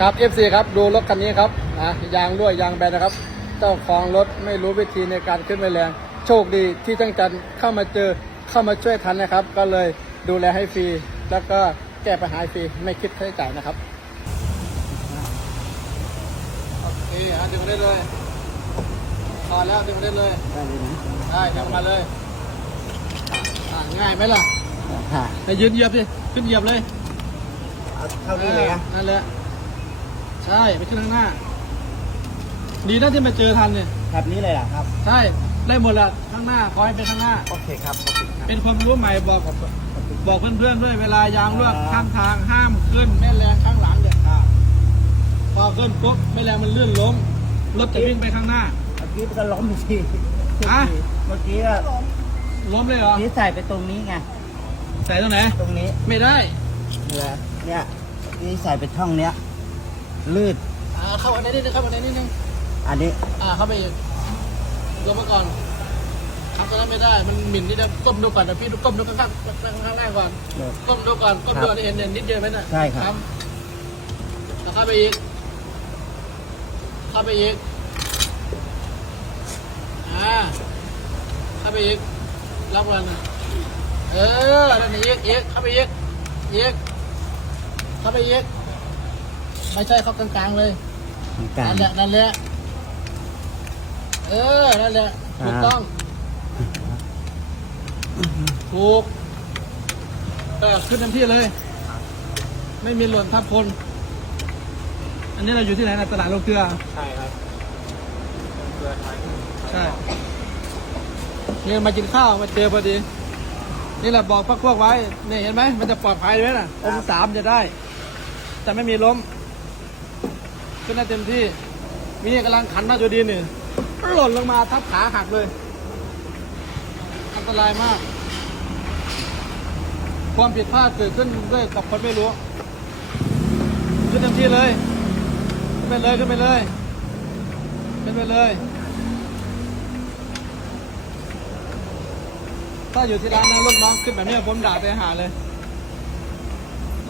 ครับ FC ครับดูรถคันนี้ครับอะยางด้วยยางแบนนะครับ เจ้าของรถไม่รู้วิธีในการขึ้นไปแรง โชคดีที่จังจันเข้ามาเจอเข้ามาช่วยทันนะครับ ก็เลยดูแลให้ฟรี แล้วก็แก้ปัญหาให้ฟรีไม่คิดค่าใช้จ่ายนะครับโอเคฮะดึงได้เลยพอแล้วดึงได้เลยได้เลยนะได้ทำมาเลยอะง่ายไหมล่ะค่ะไปยืนเหยียบสิขึ้นเหยียบเลยเอาเท่านี้เลยนะนั่นแหละ ใช่ไปขึ้นข้างหน้า ดีนะที่มาเจอทันเนี่ยแบบนี้เลยเหรอครับ ใช่ได้หมดละข้างหน้าขอให้เป็นข้างหน้า โอเคครับขอบคุณครับเป็นความรู้ใหม่บอกขอบคุณบอกเพื่อนๆด้วยเวลายางรั่วอ่าข้างทางห้ามขึ้นแม่แรงข้างหลังเด็ดขาดพอขึ้นปุ๊บแม่แรงมันลื่นล้มรถจะวิ่งไปข้างหน้าเมื่อกี้มันก็ล้มทีอะเมื่อกี้ก็ล้มเลยเหรอนี่ใส่ไปตรงนี้ไงใส่ตรงไหนตรงนี้ไม่ได้เนี่ยเนี่ยนี่ใส่ไปช่องเนี้ย ลืดอ่าเข้าอันนี้นิดนึงเข้าอันนี้นิดนึงอันนี้อ่าเข้าไปอีกลงมาก่อนทำตอนนั้นไม่ได้มันหมิ่นนี่นะก้มดูก่อนนะพี่ดูก้มดูข้างข้างข้างหน้าก่อนเดี๋ยวก้มดูก่อนก้มดูก่อนเห็นเห็นนิดเดียวไหมน่ะใช่ครับ แล้วเข้าไปอีกเข้าไปอีกอ่าเข้าไปอีกรับวันนะเออนั่นอีกอีกเข้าไปอีกอีกเข้าไปอีก ไม่ใช่เข้ากลางๆเลยตรงกลางนั่นแหละนั่นแหละเออนั่นแหละถูกอ่าต้องถูกเออขึ้นเต็มที่เลย ไม่มีหล่นทับคน อันนี้เราอยู่ที่ไหนนะตลาดโลเกลือ ใช่ครับเกิดไใช่เนี่ยมากินข้าวมาเจอพอดี นี่แหละบอกพักพวกไว้เนี่ยเห็นไหมมันจะปลอดภัยด้วยนะองศามจะได้ จะไม่มีล้ม ขึ้นได้เต็มที่ มีกำลังขันมาตัวดีหนึ่งหล่นลงมาทับขาหักเลย อันตรายมาก ความผิดพลาดเกิดขึ้นด้วยกับคนไม่รู้ ขึ้นเต็มที่เลยขึ้นไปเลยขึ้นไปเลยขึ้นไปเลย ถ้าอยู่ที่ร้านนะลูกน้องขึ้นแบบนี้ผมด่าไปหาเลย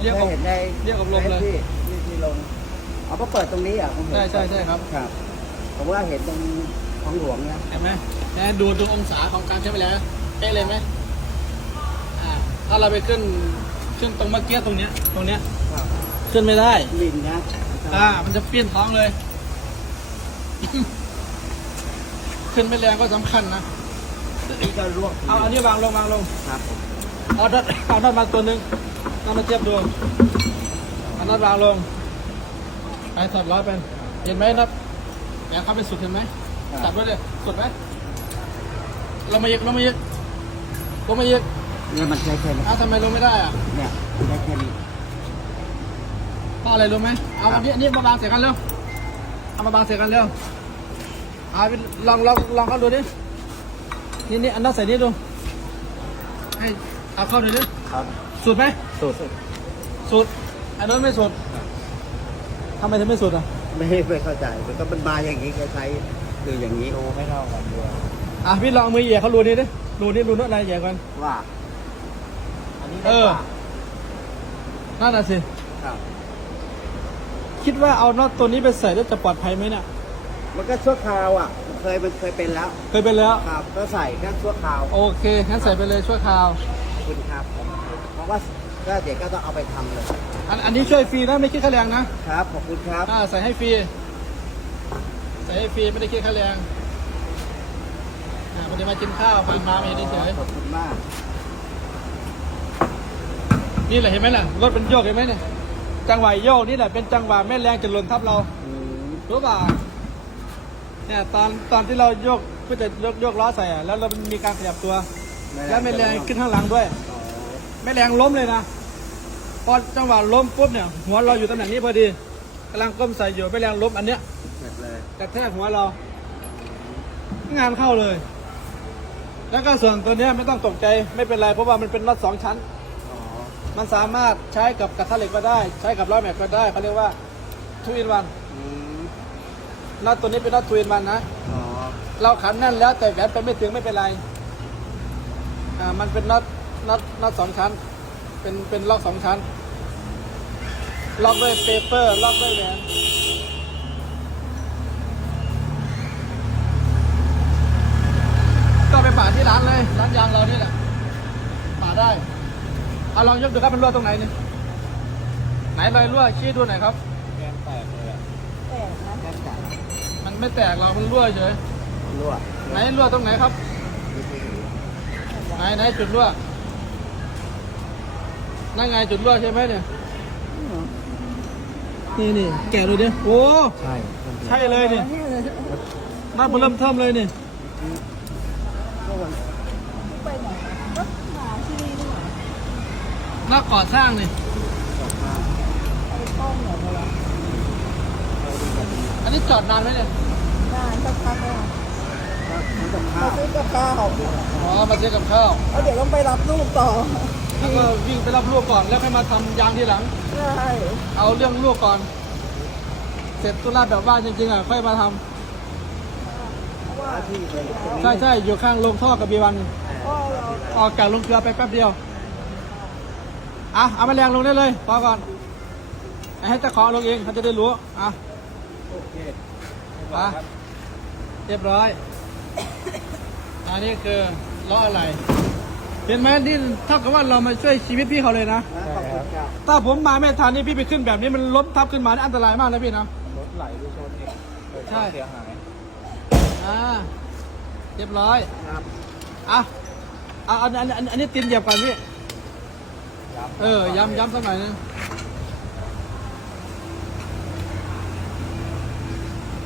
เรียกเคอยบเห็นในเรียกอบรมเลย ที่ที่ที่ลง เอาก็เปิดตรงนี้อะผมเห็นใช่ใช่ใช่ครับ ครับผมว่าเห็นตรงของหลวงเนี่ยเห็นไหมแนะดูดูองศาของการใช้ไปแล้วเป๊ะเลยไหมอ่าถ้าเราไปขึ้นขึ้นตรงเมื่อกี้ตรงเนี้ยตรงเนี้ยครับขึ้นไม่ได้ ลินนะอ่า มันจะเปี้ยนท้องเลย ขึ้นไม่แรงก็สำคัญนะ นี่ก็ลวกเอาอันนี้วางลงวางลง ครับผมเอาน็อตเอาน็อตมาตัวหนึ่งน็อตมาเทียบดูเอาน็อตวางลง ไปถอดล้อเป็นเห็นไหมน็อตแหมเข้าไปสุดเห็นไหมจับไว้เลยสุดไหมลงมาอีกลงมาอีกลงมาอีกเนี่ยมันใช้แค่นี้อ้าวทำไมลงไม่ได้อะเนี่ยใช้แค่นี้เพราะอะไรรู้ไหมเอาอันนี้อันนี้มาบางเสียกันเร็วเอามาบางเสียกันเร็วเอาไปลองลองลองเข้าดูดินี่นี่อันน็อตใส่นี่ดูให้เอาเข้าดูดิครับสุดไหมสุดสุดอันนั้นไม่สุด ทำไมถึงไม่สุดอะไม่ไม่เข้าใจมันก็มันมาอย่างนี้ก็ใช้คืออย่างนี้ดูไม่เท่ากันด้วยอะพี่ลองมือเหยียบเขารูนี่ดิรูนี่รูนวดอะไรเหยียบกันว่า อันนี้เอได้อกว่านั่นน่ะสิครับ คิดว่าเอาน็อตตัวนี้ไปใส่แล้วจะปลอดภัยไหมเนี่ยมันก็ชั่วคราวอะมันเคยมันเคยเป็นแล้ว เคยเป็นแล้ว ครับ ก็ใส่แค่ชั่วคราวโอเคงั้นใส่ไปเลยชั่วคราวขอบคุณครับ เพราะว่า ก็เดี๋ยวก็ต้องเอาไปทำเลยอันอันนี้ช่วยฟรีนะไม่คิดค่าแรงนะครับ ขอบคุณครับ อ่าใส่ให้ฟรีใส่ให้ฟรีไม่ได้คิดค่าแรงอ่าวันนี้มากินข้าวผ่านมาไม่เห็นเฉยขอบคุณมากๆนี่แหละเห็นไหมล่ะรถเป็นโยกเห็นไหมเนี่ยจังหวะโยกนี่แหละเป็นจังหวะแม่แรงจะหล่นทับเราอืมรู้ป่ะเนี่ยตอนตอนที่เราโยกเพื่อจะยกยกล้อใส่อะแล้วเรามีการขยับตัว แล้วแม่แรงขึ้นข้างหลังด้วยอ๋อแม่แรงล้มเลยนะ พอจังหวะล้มปุ๊บเนี่ย หัวเราอยู่ตำแหน่งนี้พอดีกำลังก้มใส่อยู่แม่แรงล้มอันเนี้ยเสร็จเลยกระแทกหัวเรา งานเข้าเลย แล้วก็ส่วนตัวเนี้ยไม่ต้องตกใจไม่เป็นไร เพราะว่ามันเป็นน็อตสองชั้นอ๋อมันสามารถใช้กับกระทะเหล็กก็ได้ ใช้กับล้อแม็กก็ได้เขาเรียกว่าทูอินวันอืมน็อตตัวนี้เป็นน็อตทูอินวันนะอ๋อเราขันแน่นแล้วแต่แหวนไปไม่ถึงไม่เป็นไรอ่ามันเป็นน็อตน็อตน็อตสองชั้น เป็นเป็นล็อกสองชั้น ล็อกด้วยเปเปอร์ ล็อกด้วยแหวนก็ไปป่าดที่ร้านเลยร้านยางเรานี่แหละป่าดได้เอาลองยกดูครับมันรั่วตรงไหนนี่ไหนรอยรั่วชี้ดูหน่อยครับแกนแตกเลยอะแตกนะแกนแตกมันไม่แตกหรอกมันรั่วเฉยรั่วไหนรั่วตรงไหนครับไหนไหนจุดรั่ว นั่นไงจุดรั่วใช่ไหมเนี่ย นี่นี่แกะดูดิโอ้ ใช่ใช่เลยนี่หน้ามันเริ่มเทิมเลยนี่ไปไหนก็มาที่นี่ดีกว่าหน้าก่อสร้างนี่เอาไปต้มเหรอเนี่ยอันนี้จอดนานไหมเนี่ยนานสักพักแล้วมันกับข้ามาวซื้อกับข้าวอ๋อมาซื้อกับข้าวแล้วเดี๋ยวต้องไปรับลูกต่อ แล้วก็วิ่งไปรับลูกก่อนแล้วค่อยมาทำยางทีหลัง ใช่เอาเรื่องลูกก่อน เสร็จตุลาแบบว่าจริงๆอะค่อยมาทำเพราะว่าที่เลยใช่ใช่อยู่ข้างโรงท่อกับบีวัน พ่อเราออกจากโรงเกลือไปแป๊บเดียว อะ เอามาแรงลงได้เลยพอก่อน ให้เจ้าของลงเองเขาจะได้รู้ อะ โอเคไปเรียบร้อย อันนี้คือล้ออะไร เห็นไหมนี่เท่ากับว่าเรามาช่วยชีวิตพี่เขาเลยนะ ขอบคุณครับถ้าผมมาไม่ทันนี่พี่ไปขึ้นแบบนี้มันล้มทับขึ้นมานี่อันตรายมากนะพี่นะ รถไหลดูชนเองใช่เสียหาย อ่า เรียบร้อยครับ อะเอาอันอันอันอันนี้ตีนเหยียบก่อนพี่เออ ย้ำย้ำสักหน่อยนึง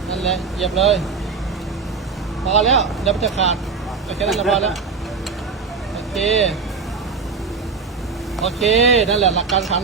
นั่นแหละ เหยียบเลย พอแล้ว เดี๋ยวมันจะขาดโอเคนั่นแหละพอแล้ว โอเคโอเค นั่นแหละหลักการขัน